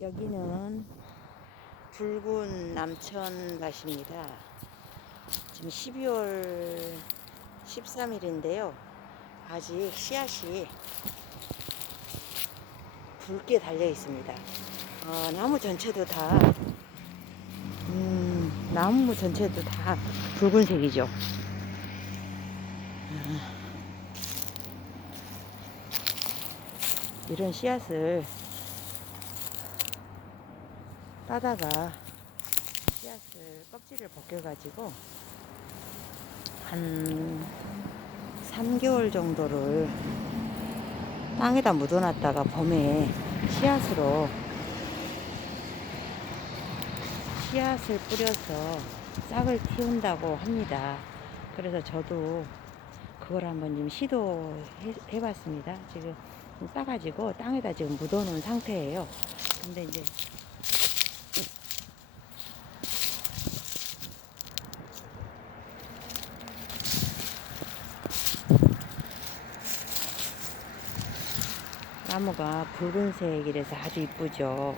여기는 붉은 남천밭입니다. 지금 12월 13일인데요. 아직 씨앗이 붉게 달려 있습니다. 어, 나무 전체도 다, 음, 나무 전체도 다 붉은색이죠. 이런 씨앗을 따다가 씨앗을 껍질을 벗겨가지고 한 3개월 정도를 땅에다 묻어놨다가 봄에 씨앗으로 씨앗을 뿌려서 싹을 틔운다고 합니다. 그래서 저도 그걸 한번 좀 시도해 봤습니다. 지금 따가지고 땅에다 지금 묻어놓은 상태예요. 근데 이제 나무가 붉은색이라서 아주 이쁘죠.